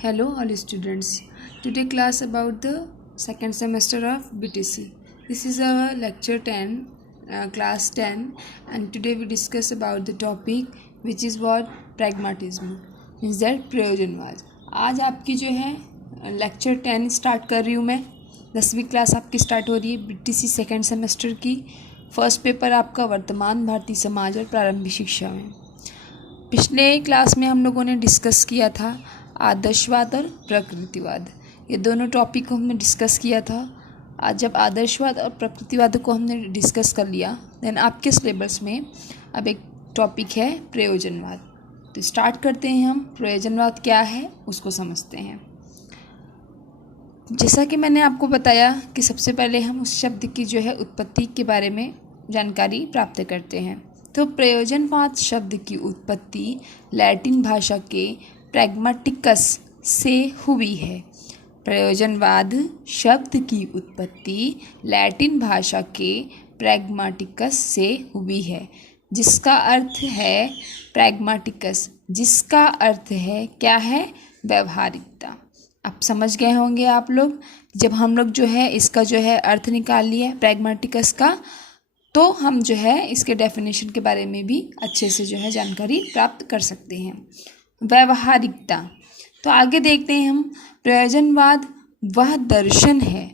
Hello all students. Today class about the second semester of BTC. This is our lecture 10, class 10, and today we discuss about the topic which is what pragmatism means that प्रयोजनवाद. आज आपकी जो है lecture 10 start कर रही हूँ मैं. 10वीं class आपकी स्टार्ट हो रही है BTC सेकेंड सेमेस्टर की. फर्स्ट पेपर आपका वर्तमान भारतीय समाज और प्रारंभिक शिक्षा में. पिछले क्लास में हम लोगों ने डिस्कस किया था आदर्शवाद और प्रकृतिवाद. ये दोनों टॉपिक को हमने डिस्कस किया था. आज जब आदर्शवाद और प्रकृतिवाद को हमने डिस्कस कर लिया देन आपके सिलेबस में अब एक टॉपिक है प्रयोजनवाद. तो स्टार्ट करते हैं. हम प्रयोजनवाद क्या है उसको समझते हैं. जैसा कि मैंने आपको बताया कि सबसे पहले हम उस शब्द की जो है उत्पत्ति के बारे में जानकारी प्राप्त करते हैं. तो प्रयोजनवाद शब्द की उत्पत्ति लैटिन भाषा के प्रैग्माटिकस से हुई है. प्रयोजनवाद शब्द की उत्पत्ति लैटिन भाषा के प्रैग्माटिकस से हुई है जिसका अर्थ है प्रैग्माटिकस, जिसका अर्थ है क्या है, व्यवहारिकता. आप समझ गए होंगे आप लोग. जब हम लोग जो है इसका जो है अर्थ निकाल लिया प्रैग्माटिकस का, तो हम जो है इसके डेफिनेशन के बारे में भी अच्छे से जो है जानकारी प्राप्त कर सकते हैं. व्यवहारिकता. तो आगे देखते हैं हम. प्रयोजनवाद वह दर्शन है,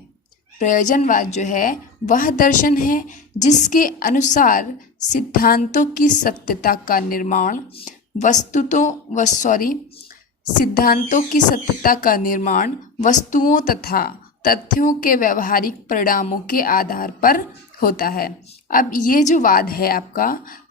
प्रयोजनवाद जो है वह दर्शन है जिसके अनुसार सिद्धांतों की सत्यता का निर्माण सिद्धांतों की सत्यता का निर्माण वस्तुओं तथा तथ्यों के व्यवहारिक परिणामों के आधार पर होता है. अब ये जो वाद है आपका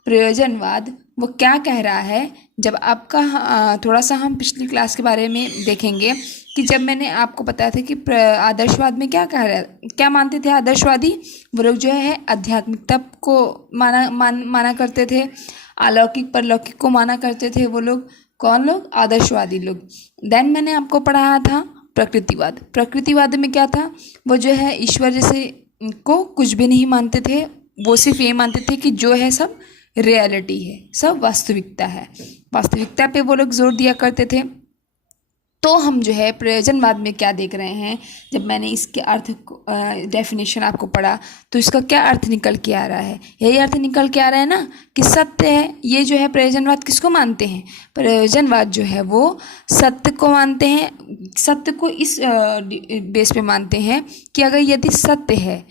प्रयोजनवाद, वो क्या कह रहा है. जब आपका थोड़ा सा हम पिछली क्लास के बारे में देखेंगे कि जब मैंने आपको बताया था कि आदर्शवाद में क्या मानते थे आदर्शवादी. वो लोग जो है आध्यात्मिकता को माना करते थे, अलौकिक परलौकिक को माना करते थे. वो लोग कौन लोग, आदर्शवादी लोग. देन मैंने आपको पढ़ाया था प्रकृतिवाद. प्रकृतिवाद में क्या था, वो जो है ईश्वर जैसे को कुछ भी नहीं मानते थे. वो सिर्फ ये मानते थे कि जो है सब रियलिटी है, सब वास्तविकता है. वास्तविकता पे वो लोग जोर दिया करते थे. तो हम जो है प्रयोजनवाद में क्या देख रहे हैं, जब मैंने इसके अर्थ डेफिनेशन आपको पढ़ा तो इसका क्या अर्थ निकल के आ रहा है. यही अर्थ निकल के आ रहा है ना कि सत्य है. ये जो है प्रयोजनवाद किसको मानते हैं, प्रयोजनवाद जो है वो सत्य को मानते हैं. सत्य को इस बेस पे मानते हैं कि अगर यदि सत्य है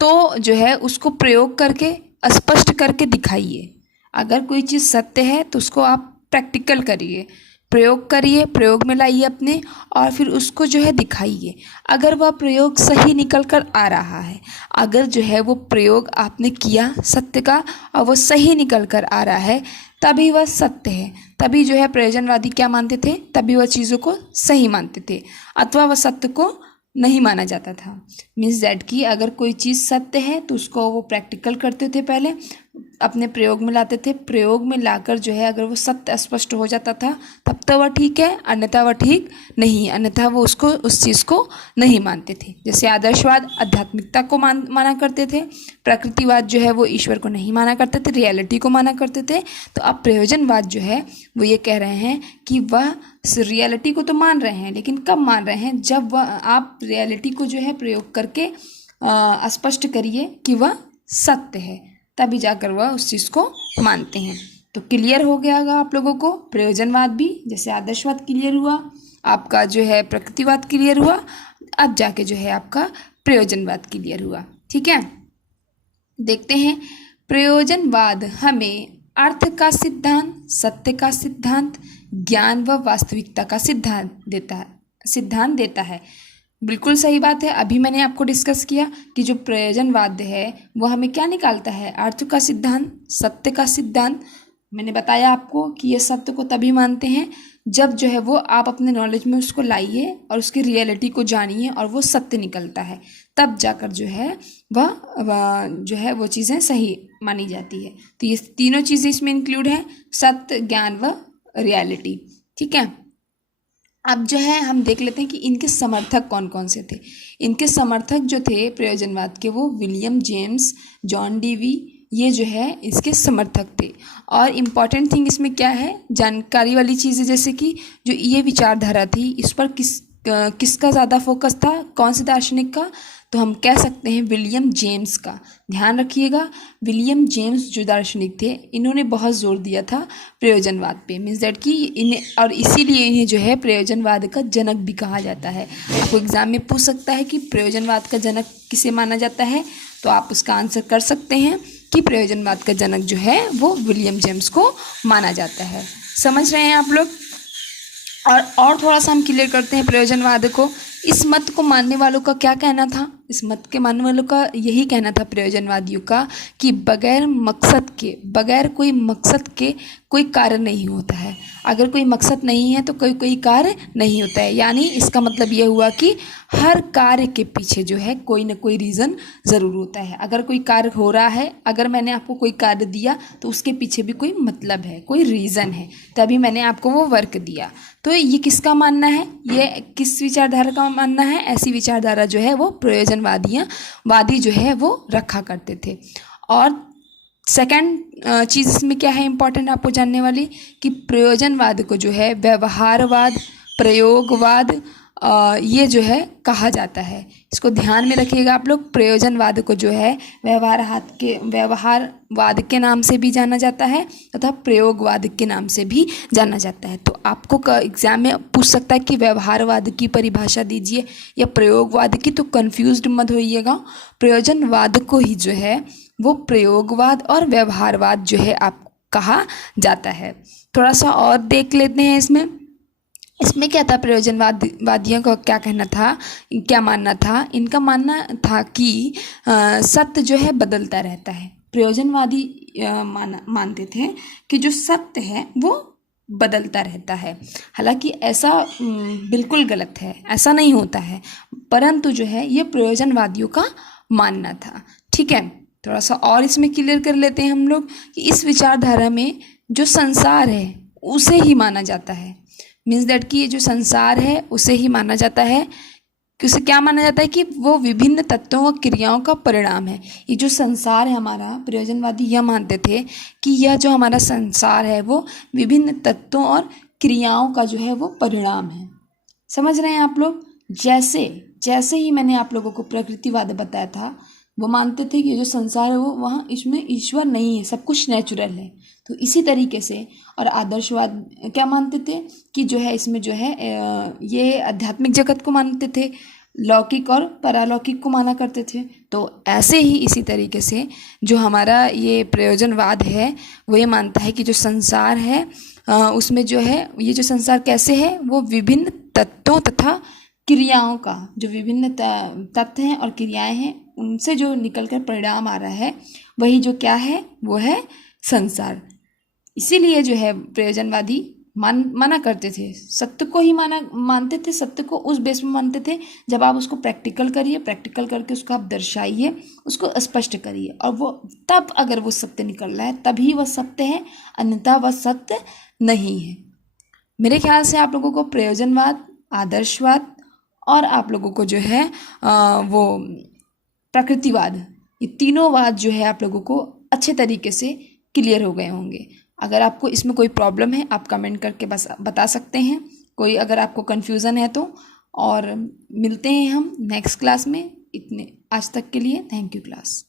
तो जो है उसको प्रयोग करके स्पष्ट करके दिखाइए. अगर कोई चीज़ सत्य है तो उसको आप प्रैक्टिकल करिए, प्रयोग करिए, प्रयोग में लाइए अपने, और फिर उसको जो है दिखाइए. अगर वह प्रयोग सही निकल कर आ रहा है, अगर जो है वो प्रयोग आपने किया सत्य का और वो सही निकल कर आ रहा है, तभी वह सत्य है. तभी जो है प्रयोजनवादी क्या मानते थे, तभी वह चीज़ों को सही मानते थे. अथवा वह सत्य को नहीं माना जाता था. मीन्स दैट कि अगर कोई चीज़ सत्य है तो उसको वो प्रैक्टिकल करते थे, पहले अपने प्रयोग में लाते थे. प्रयोग में लाकर जो है अगर वो सत्य स्पष्ट हो जाता था तब तो वह ठीक है, अन्यथा वह ठीक नहीं, अन्यथा वो उसको उस चीज़ को नहीं मानते थे. जैसे आदर्शवाद आध्यात्मिकता को माना करते थे, प्रकृतिवाद जो है वो ईश्वर को नहीं माना करते थे, रियलिटी को माना करते थे. तो अब प्रयोजनवाद जो है वो ये कह रहे हैं कि वह रियलिटी को तो मान रहे हैं, लेकिन कब मान रहे हैं, जब वह आप रियलिटी को जो है प्रयोग करके स्पष्ट करिए कि वह सत्य है, तभी जाकर वह उस चीज़ को मानते हैं. तो क्लियर हो गया होगा आप लोगों को. प्रयोजनवाद भी जैसे आदर्शवाद क्लियर हुआ, आपका जो है प्रकृतिवाद क्लियर हुआ, अब जाके जो है आपका प्रयोजनवाद क्लियर हुआ. ठीक है, देखते हैं. प्रयोजनवाद हमें अर्थ का सिद्धांत, सत्य का सिद्धांत, ज्ञान व वास्तविकता का सिद्धांत देता है. बिल्कुल सही बात है. अभी मैंने आपको डिस्कस किया कि जो प्रयोजनवाद है वो हमें क्या निकालता है, अर्थ का सिद्धांत, सत्य का सिद्धांत. मैंने बताया आपको कि ये सत्य को तभी मानते हैं जब जो है वो आप अपने नॉलेज में उसको लाइए और उसकी रियलिटी को जानिए और वो सत्य निकलता है, तब जाकर जो है वह जो है वो चीज़ें सही मानी जाती है. तो ये तीनों चीज़ें इसमें इंक्लूड हैं, सत्य, ज्ञान व रियलिटी. ठीक है, अब जो है हम देख लेते हैं कि इनके समर्थक कौन कौन से थे. इनके समर्थक जो थे प्रयोजनवाद के, वो विलियम जेम्स, जॉन डीवी, ये जो है इसके समर्थक थे। और इम्पॉर्टेंट थिंग इसमें क्या है, जानकारी वाली चीज़ें, जैसे कि जो ये विचारधारा थी इस पर किसका ज़्यादा फोकस था, कौन से दार्शनिक का, तो हम कह सकते हैं विलियम जेम्स का। ध्यान रखिएगा, विलियम जेम्स जो दार्शनिक थे इन्होंने बहुत जोर दिया था प्रयोजनवाद पे, मीन्स दैट कि इन्हें, और इसीलिए इन्हें जो है प्रयोजनवाद का जनक भी कहा जाता है। आपको एग्जाम में पूछ सकता है कि प्रयोजनवाद का जनक किसे माना जाता है, तो आप उसका आंसर कर सकते हैं कि प्रयोजनवाद का जनक जो है वो विलियम जेम्स को माना जाता है। समझ रहे हैं आप लोग। और थोड़ा सा हम क्लियर करते हैं प्रयोजनवाद को। इस मत को मानने वालों का क्या कहना था, इस मत के मानने वालों का यही कहना था प्रयोजनवादियों का कि बगैर कोई मकसद के कोई कार्य नहीं होता है। अगर कोई मकसद नहीं है तो कोई कार्य नहीं होता है। यानी इसका मतलब ये हुआ कि हर कार्य के पीछे जो है कोई ना कोई रीज़न ज़रूर होता है। अगर कोई कार्य हो रहा है, अगर मैंने आपको कोई कार्य दिया तो उसके पीछे भी कोई मतलब है, कोई रीज़न है, तभी मैंने आपको वो वर्क दिया। तो ये किसका मानना है, ये किस विचारधारा का मानना है, ऐसी विचारधारा जो है वो प्रयोजनवादी जो है वो रखा करते थे। और सेकंड चीज़ इसमें क्या है इम्पोर्टेंट आपको जानने वाली, कि प्रयोजनवाद को जो है व्यवहारवाद, प्रयोगवाद ये जो है कहा जाता है। इसको ध्यान में रखिएगा आप लोग। प्रयोजनवाद को जो है व्यवहारवाद के नाम से भी जाना जाता है तथा प्रयोगवाद के नाम से भी जाना जाता है। तो आपको एग्जाम में पूछ सकता है कि व्यवहारवाद की परिभाषा दीजिए या प्रयोगवाद की, तो कंफ्यूज्ड मत होइएगा। प्रयोजनवाद को ही जो है वो प्रयोगवाद और व्यवहारवाद जो है आप कहा जाता है। थोड़ा सा और देख लेते हैं इसमें क्या था, प्रयोजनवादियों का क्या कहना था, क्या मानना था। इनका मानना था कि सत्य जो है बदलता रहता है। प्रयोजनवादी मानते थे कि जो सत्य है वो बदलता रहता है। हालांकि ऐसा बिल्कुल गलत है, ऐसा नहीं होता है, परंतु जो है ये प्रयोजनवादियों का मानना था। ठीक है, थोड़ा सा और इसमें क्लियर कर लेते हैं हम लोग कि इस विचारधारा में जो संसार है उसे ही माना जाता है। मीन्स दैट कि ये जो संसार है उसे ही माना जाता है, कि उसे क्या माना जाता है कि वो विभिन्न तत्वों व क्रियाओं का परिणाम है। ये जो संसार है हमारा, प्रयोजनवादी यह मानते थे कि यह जो हमारा संसार है वो विभिन्न तत्वों और क्रियाओं का जो है वो परिणाम है। समझ रहे हैं आप लोग। जैसे ही मैंने आप लोगों को प्रकृतिवाद बताया था, वो मानते थे कि ये जो संसार है वो वहाँ इसमें ईश्वर नहीं है, सब कुछ नेचुरल है। तो इसी तरीके से, और आदर्शवाद क्या मानते थे कि जो है इसमें जो है ये आध्यात्मिक जगत को मानते थे, लौकिक और परालौकिक को माना करते थे। तो ऐसे ही इसी तरीके से जो हमारा ये प्रयोजनवाद है वो ये मानता है कि जो संसार है उसमें जो है ये जो संसार कैसे है, वो विभिन्न तत्वों तथा क्रियाओं का, जो विभिन्न तत्व हैं और क्रियाएं हैं उनसे जो निकलकर परिणाम आ रहा है वही जो क्या है वो है संसार। इसीलिए जो है प्रयोजनवादी माना करते थे, सत्य को ही मानते थे, सत्य को उस बेस में मानते थे जब आप उसको प्रैक्टिकल करिए, प्रैक्टिकल करके उसको आप दर्शाइए, उसको स्पष्ट करिए, और वो तब अगर वो सत्य निकल रहा है तभी वह सत्य है, अन्यथा वह सत्य नहीं है। मेरे ख्याल से आप लोगों को प्रयोजनवाद, आदर्शवाद और आप लोगों को जो है वो प्रकृतिवाद, ये तीनों वाद जो है आप लोगों को अच्छे तरीके से क्लियर हो गए होंगे। अगर आपको इसमें कोई प्रॉब्लम है आप कमेंट करके बस बता सकते हैं, कोई अगर आपको कन्फ्यूज़न है तो। और मिलते हैं हम नेक्स्ट क्लास में। इतने आज तक के लिए थैंक यू क्लास।